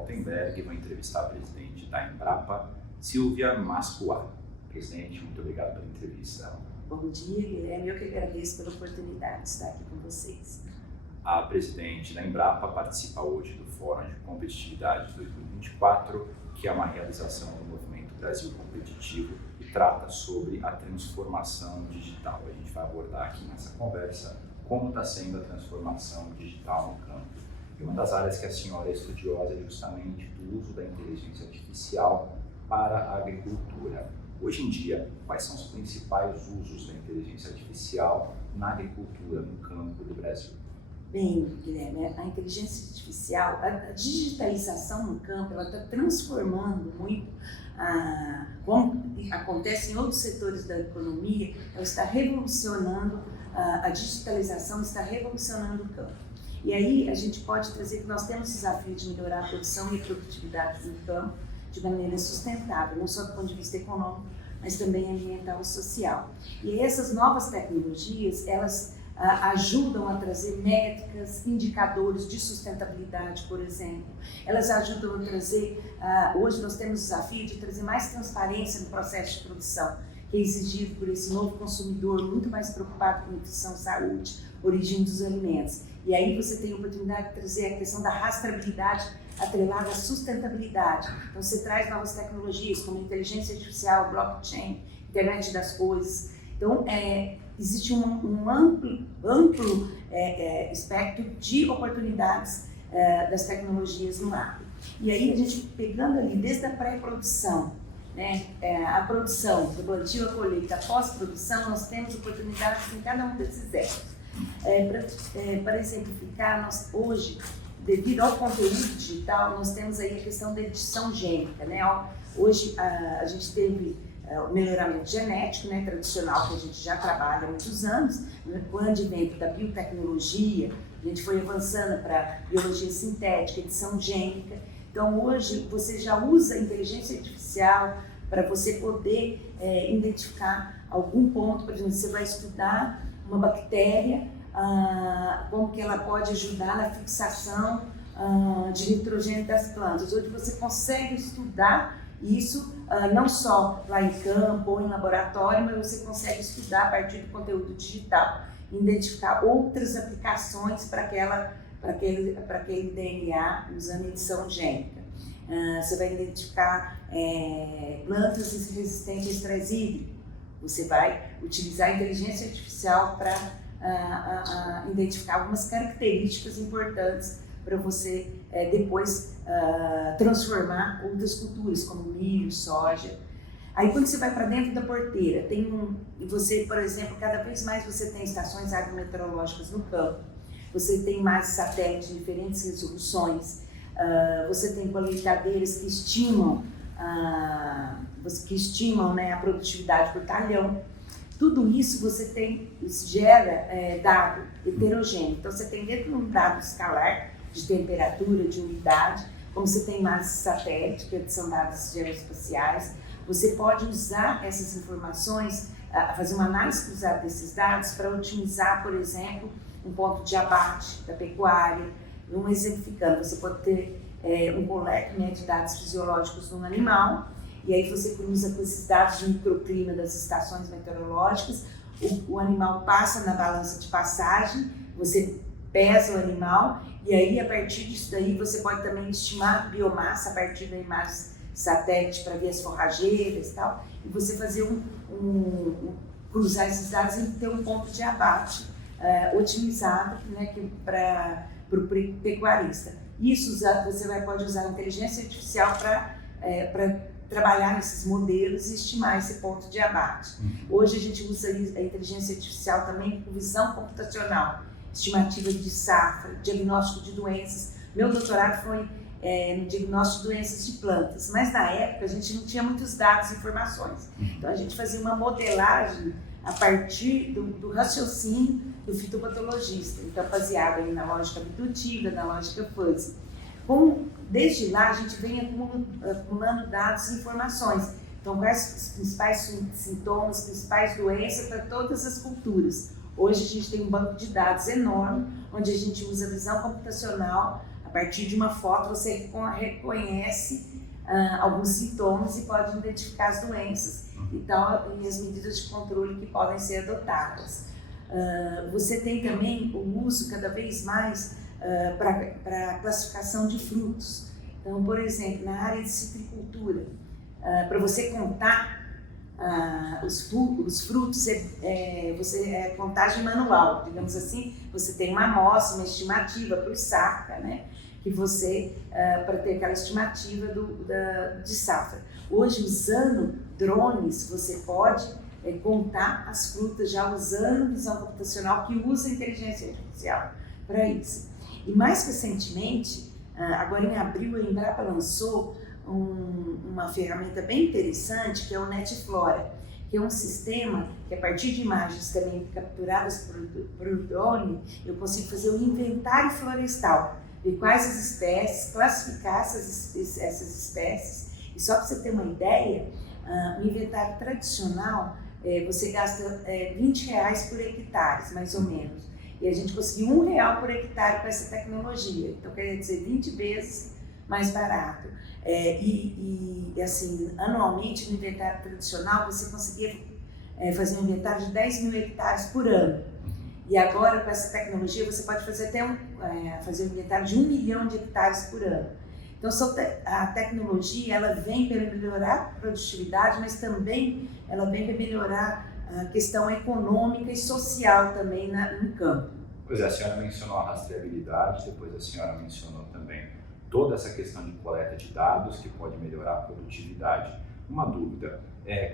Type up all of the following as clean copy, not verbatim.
Altenberg e vou entrevistar a presidente da Embrapa, Silvia Mascoá. Presidente, muito obrigado pela entrevista. Bom dia, Guilherme. Eu que agradeço pela oportunidade de estar aqui com vocês. A presidente da Embrapa participa hoje do Fórum de Competitividade 2024, que é uma realização do Movimento Brasil Competitivo e trata sobre a transformação digital. A gente vai abordar aqui nessa conversa como está sendo a transformação digital no campo. E uma das áreas que a senhora é estudiosa é justamente do uso da inteligência artificial para a agricultura. Hoje em dia, quais são os principais usos da inteligência artificial na agricultura, no campo do Brasil? Bem, Guilherme, a inteligência artificial, a digitalização no campo, ela está transformando muito, como acontece em outros setores da economia, ela está revolucionando, a digitalização está revolucionando o campo. E aí a gente pode trazer que nós temos o desafio de melhorar a produção e a produtividade do campo de maneira sustentável, não só do ponto de vista econômico, mas também ambiental e social. E essas novas tecnologias, elas ajudam a trazer métricas, indicadores de sustentabilidade, por exemplo. Elas ajudam a trazer, hoje nós temos o desafio de trazer mais transparência no processo de produção, que é exigido por esse novo consumidor, muito mais preocupado com nutrição, saúde, origem dos alimentos. E aí você tem a oportunidade de trazer a questão da rastreabilidade atrelada à sustentabilidade. Então você traz novas tecnologias como inteligência artificial, blockchain, internet das coisas. Então existe um amplo espectro de oportunidades das tecnologias no agro. E aí a gente pegando ali desde a pré-produção, né, a produção, do plantio à colheita, a pós-produção, nós temos oportunidades em cada um desses eixos. Para exemplificar, nós hoje, devido ao conteúdo digital, nós temos aí a questão da edição gênica, né? Hoje a gente teve o melhoramento genético, né, tradicional, que a gente já trabalha há muitos anos, com o advento da biotecnologia, a gente foi avançando para biologia sintética, edição gênica. Então hoje você já usa a inteligência artificial para você poder identificar algum ponto, por exemplo, você vai estudar uma bactéria, como que ela pode ajudar na fixação de nitrogênio das plantas. Hoje você consegue estudar isso não só lá em campo ou em laboratório, mas você consegue estudar a partir do conteúdo digital, identificar outras aplicações para aquele DNA usando edição gênica. Você vai identificar plantas resistentes a estresse hídrico. Você vai utilizar a inteligência artificial para identificar algumas características importantes para você depois transformar outras culturas, como milho, soja. Aí quando você vai para dentro da porteira, você, por exemplo, cada vez mais você tem estações agrometeorológicas no campo, você tem mais satélites de diferentes resoluções, você tem colheitadeiras que estimam né, a produtividade por talhão. Tudo isso isso gera dado heterogêneo. Então você tem dentro um dado escalar de temperatura, de umidade, como você tem mais satélite, que são dados geoespaciais. Você pode usar essas informações, fazer uma análise cruzada desses dados para otimizar, por exemplo, um ponto de abate da pecuária. Exemplificando, você pode ter um coleta, né, de dados fisiológicos no animal, e aí você cruza com esses dados de microclima das estações meteorológicas, o animal passa na balança de passagem, você pesa o animal, e aí a partir disso daí você pode também estimar a biomassa a partir da imagem satélite para ver as forrageiras e tal, e você fazer cruzar esses dados e ter um ponto de abate otimizado, né, para o pecuarista. Isso você pode usar a inteligência artificial para trabalhar nesses modelos e estimar esse ponto de abate. Hoje a gente usa a inteligência artificial também com visão computacional, estimativa de safra, diagnóstico de doenças. Meu doutorado foi no diagnóstico de doenças de plantas, mas na época a gente não tinha muitos dados e informações. Então a gente fazia uma modelagem a partir do raciocínio do fitopatologista, então baseado aí na lógica abdutiva, na lógica fuzzy. Desde lá a gente vem acumulando dados e informações. Então quais os principais sintomas, as principais doenças para todas as culturas. Hoje a gente tem um banco de dados enorme, onde a gente usa a visão computacional, a partir de uma foto você reconhece alguns sintomas e pode identificar as doenças e as medidas de controle que podem ser adotadas. Você tem também o uso cada vez mais para classificação de frutos. Então, por exemplo, na área de citricultura, para você contar os frutos, você é contagem manual, digamos assim, você tem uma amostra, uma estimativa por safra, né? Que você, para ter aquela estimativa de safra. Hoje, usando drones, você pode contar as frutas já usando visão computacional que usa inteligência artificial para isso. E mais recentemente, agora em abril, a Embrapa lançou uma ferramenta bem interessante que é o NetFlora, que é um sistema que a partir de imagens também capturadas por drone, eu consigo fazer um inventário florestal, ver quais as espécies, classificar essas espécies. E só para você ter uma ideia, o inventário tradicional, você gasta R$20 por hectare, mais ou menos. E a gente conseguiu R$1 por hectare com essa tecnologia. Então, quer dizer, 20 vezes mais barato. Assim, anualmente, no inventário tradicional, você conseguia fazer um inventário de 10 mil hectares por ano. E agora, com essa tecnologia, você pode fazer até fazer um inventário de 1 milhão de hectares por ano. Então, a tecnologia, ela vem para melhorar a produtividade, mas também ela vem para melhorar a questão econômica e social também no campo. Pois é, a senhora mencionou a rastreabilidade, depois a senhora mencionou também toda essa questão de coleta de dados que pode melhorar a produtividade. Uma dúvida,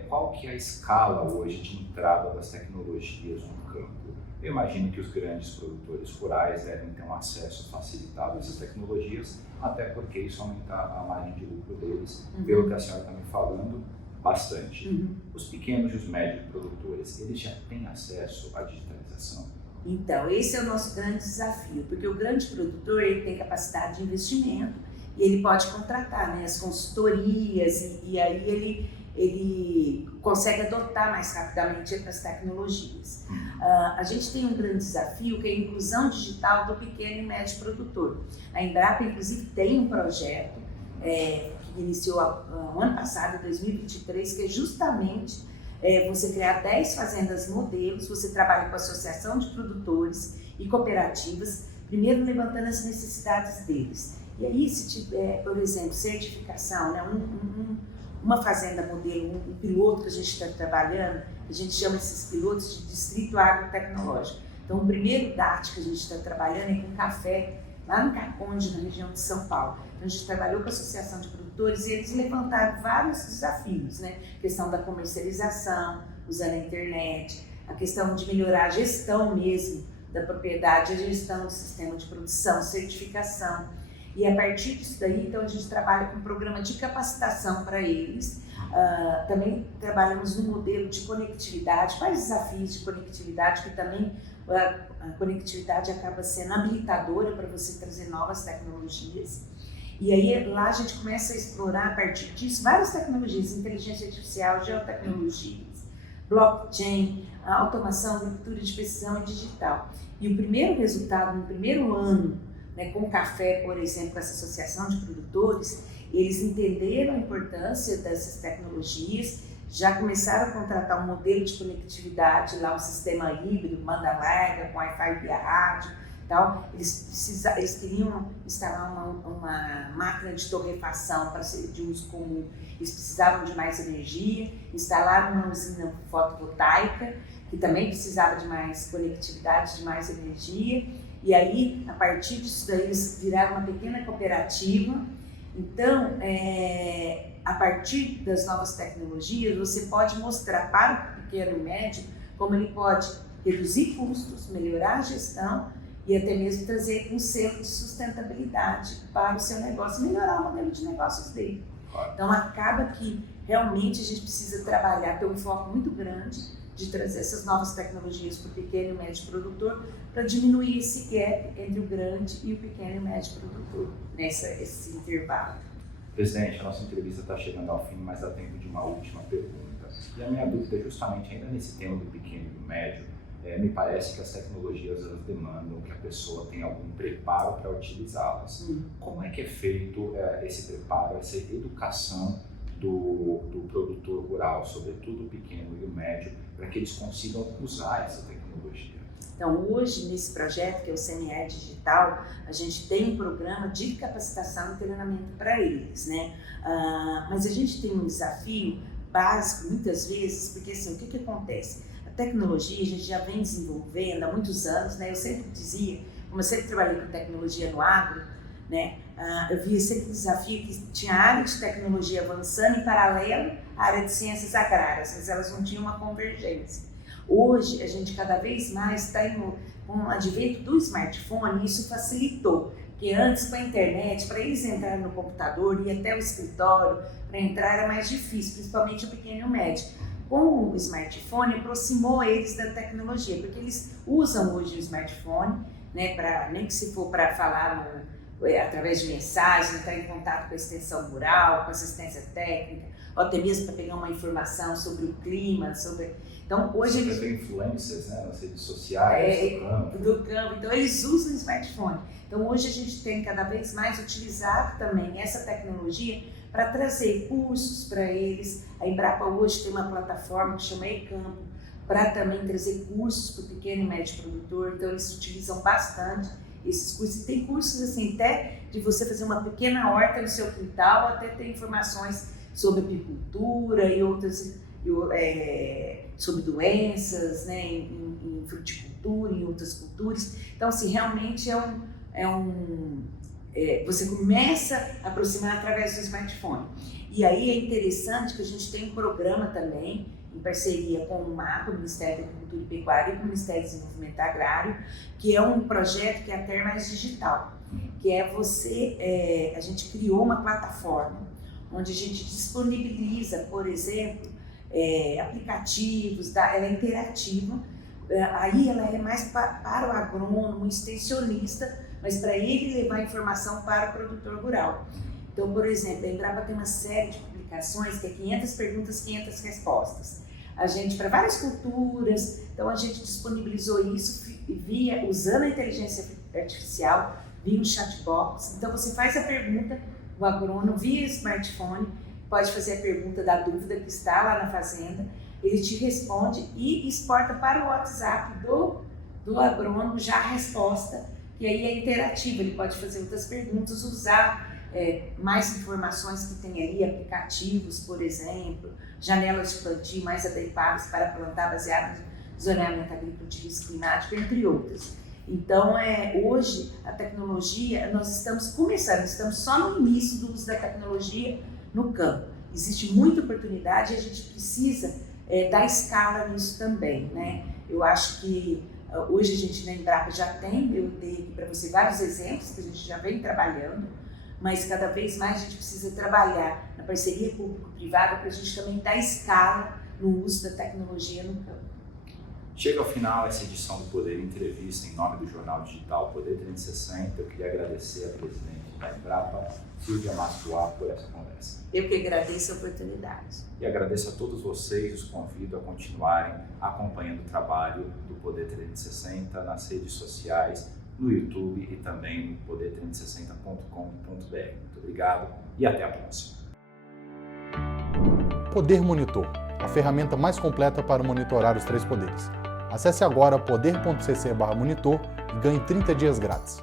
qual que é a escala hoje de entrada das tecnologias no campo? Eu imagino que os grandes produtores rurais devem ter um acesso facilitado a essas tecnologias, até porque isso aumenta a margem de lucro deles, pelo que a senhora está me falando, bastante. Os pequenos e os médios produtores, eles já têm acesso à digitalização? Então, esse é o nosso grande desafio, porque o grande produtor ele tem capacidade de investimento e ele pode contratar, né, as consultorias e aí ele consegue adotar mais rapidamente as tecnologias. A gente tem um grande desafio que é a inclusão digital do pequeno e médio produtor. A Embrapa, inclusive, tem um projeto que iniciou no ano passado, 2023, que é justamente você criar 10 fazendas modelos, você trabalha com associação de produtores e cooperativas, primeiro levantando as necessidades deles. E aí, se tiver, por exemplo, certificação, né, uma fazenda modelo, um piloto que a gente está trabalhando, a gente chama esses pilotos de distrito agrotecnológico. Então, o primeiro DAT que a gente está trabalhando é com café, lá no Caconde, na região de São Paulo. Então, a gente trabalhou com a associação de produtores e eles levantaram vários desafios, né? A questão da comercialização, usando a internet, a questão de melhorar a gestão mesmo da propriedade, a gestão do sistema de produção, certificação. E a partir disso daí, então, a gente trabalha com um programa de capacitação para eles. Também trabalhamos no modelo de conectividade, quais desafios de conectividade, que também a conectividade acaba sendo habilitadora para você trazer novas tecnologias. E aí lá a gente começa a explorar a partir disso várias tecnologias, inteligência artificial, geotecnologias, blockchain, a automação, agricultura de precisão e digital. E o primeiro resultado, no primeiro ano, né, com o café, por exemplo, com essa associação de produtores, eles entenderam a importância dessas tecnologias, já começaram a contratar um modelo de conectividade, lá um sistema híbrido, banda larga, com Wi-Fi via rádio e tal. Eles queriam instalar uma máquina de torrefação para ser de uso comum. Eles precisavam de mais energia, instalaram uma usina fotovoltaica, que também precisava de mais conectividade, de mais energia. E aí, a partir disso daí, eles viraram uma pequena cooperativa. Então, a partir das novas tecnologias, você pode mostrar para o pequeno e médio como ele pode reduzir custos, melhorar a gestão e até mesmo trazer um selo de sustentabilidade para o seu negócio, melhorar o modelo de negócios dele. Então, acaba que realmente a gente precisa trabalhar, ter um foco muito grande de trazer essas novas tecnologias para o pequeno e médio produtor para diminuir esse gap entre o grande e o pequeno e médio produtor, esse intervalo. Presidente, a nossa entrevista está chegando ao fim, mas dá tempo de uma última pergunta. E a minha dúvida é justamente ainda nesse tema do pequeno e do médio, me parece que as tecnologias elas demandam que a pessoa tenha algum preparo para utilizá-las. Como é que é feito esse preparo, essa educação do produtor rural, sobretudo o pequeno e o médio, para que eles consigam usar essa tecnologia? Então, hoje, nesse projeto, que é o CNR Digital, a gente tem um programa de capacitação e treinamento para eles, né? Mas a gente tem um desafio básico, muitas vezes, porque assim, o que acontece? A tecnologia a gente já vem desenvolvendo há muitos anos, né? Eu sempre dizia, como eu sempre trabalhei com tecnologia no agro, né? Eu via sempre o desafio que tinha a área de tecnologia avançando em paralelo à área de ciências agrárias, mas elas não tinham uma convergência. Hoje, a gente cada vez mais está com o advento do smartphone, e isso facilitou, porque antes, com a internet, para eles entrarem no computador, ir até o escritório, para entrar era mais difícil, principalmente o pequeno e o médio. Com o smartphone, aproximou eles da tecnologia, porque eles usam hoje o smartphone, né, nem que se for para falar através de mensagens, entrar em contato com a extensão rural, com assistência técnica, ou até mesmo para pegar uma informação sobre o clima, Então, hoje eles têm influências, né, nas redes sociais, do campo. Então, eles usam o smartphone. Então, hoje a gente tem cada vez mais utilizado também essa tecnologia para trazer cursos para eles. A Embrapa hoje tem uma plataforma que chama eCampo, para também trazer cursos para o pequeno e médio produtor. Então, eles utilizam bastante esses cursos. E tem cursos assim, até de você fazer uma pequena horta no seu quintal, até ter informações sobre apicultura e outras, sobre doenças, né, em fruticultura e outras culturas. Então, assim, realmente você começa a aproximar através do smartphone. E aí é interessante que a gente tem um programa também, em parceria com o MAPA, o Ministério da Agricultura e Pecuária, e com o Ministério do Desenvolvimento Agrário, que é um projeto que é a Ter Mais Digital, que é a gente criou uma plataforma onde a gente disponibiliza, por exemplo, aplicativos, ela é interativa, aí ela é mais para o agrônomo, extensionista, mas para ele levar informação para o produtor rural. Então, por exemplo, a Embrapa tem uma série de publicações que é 500 perguntas, 500 respostas. A gente, para várias culturas, então a gente disponibilizou isso usando a inteligência artificial, via um chatbot. Então, você faz a pergunta, o agrônomo, via smartphone, pode fazer a pergunta da dúvida que está lá na fazenda, ele te responde e exporta para o WhatsApp do agrônomo já a resposta, que aí é interativa, ele pode fazer outras perguntas, usar mais informações que tem ali, aplicativos, por exemplo, janelas de plantio mais adequadas para plantar baseadas no zoneamento agrícola de risco climático, entre outras. Então, hoje, a tecnologia, nós estamos só no início do uso da tecnologia no campo. Existe muita oportunidade e a gente precisa dar escala nisso também, né? Eu acho que hoje a gente na Embrapa já tem, eu dei aqui para você vários exemplos que a gente já vem trabalhando, mas cada vez mais a gente precisa trabalhar na parceria público-privada para a gente também dar escala no uso da tecnologia no campo. Chega ao final essa edição do Poder Entrevista em nome do jornal digital Poder 360. Eu queria agradecer a presidente da Embrapa, Silvia Massuá, por essa conversa. Eu que agradeço a oportunidade. E agradeço a todos vocês, os convido a continuarem acompanhando o trabalho do Poder 360 nas redes sociais, no YouTube e também no poder360.com.br. Muito obrigado e até a próxima. Poder Monitor, a ferramenta mais completa para monitorar os 3 poderes. Acesse agora poder.cc/monitor e ganhe 30 dias grátis.